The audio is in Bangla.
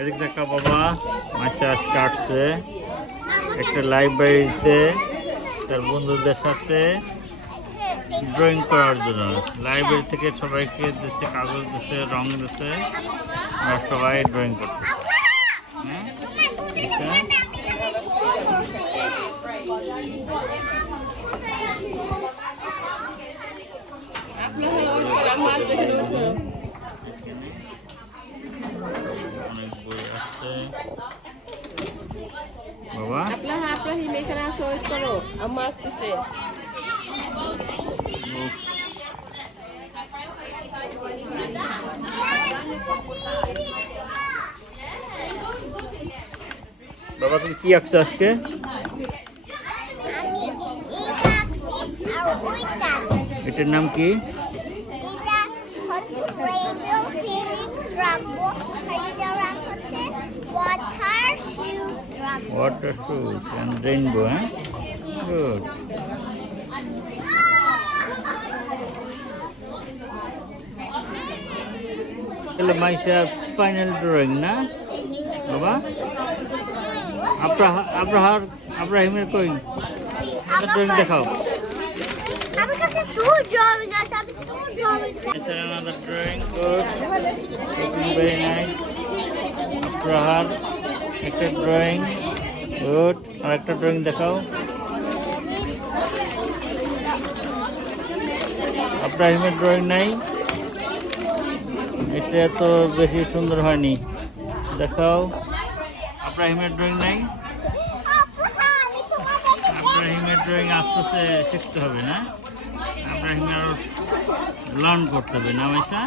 এদিক দেখা বাবা মাছ কাটছে। একটা লাইব্রেরিতে তার বন্ধুদের সাথে ড্রয়িং করার জন্য। লাইব্রেরি থেকে সবাইকে দিচ্ছে, কাগজ দিচ্ছে, রং দিচ্ছে। আর সবাই ড্রয়িং করতেছে হ্যাঁ? বাবা। আপনার আপনার হিম এখানে আসো করো আম্মা আসতেছে বাবা তুমি কি আঁকছো আজকে? এটার নাম কি? এটা হচ্ছে ফিনিক্স রাখব শিউজ রাখবো ওয়াটার শুজ অ্যান্ড রেইনবো হ্যাঁ গুড তাহলে মাইশা ফাইনাল ড্রয়িং না বাবা আব্রাহা আব্রাহার আব্রাহিমের কই ড্রয়িং দেখাও আমার কাছে টু ড্রয়িং আছে আমি two drawing It's another drawing. Good. Looking very nice. আব্রাহার একটা ড্রয়িং গুড আর একটা ড্রয়িং দেখাও। আব্রাহিমের ড্রয়িং নাই। এটা তো বেশি সুন্দর হয়নি। দেখাও। আব্রাহিমের ড্রয়িং নাই। আব্রাহিমের ড্রয়িং আস্তে আস্তে শিখতে হবে না। আব্রাহিমের আরও লার্ন করতে হবে না মেশা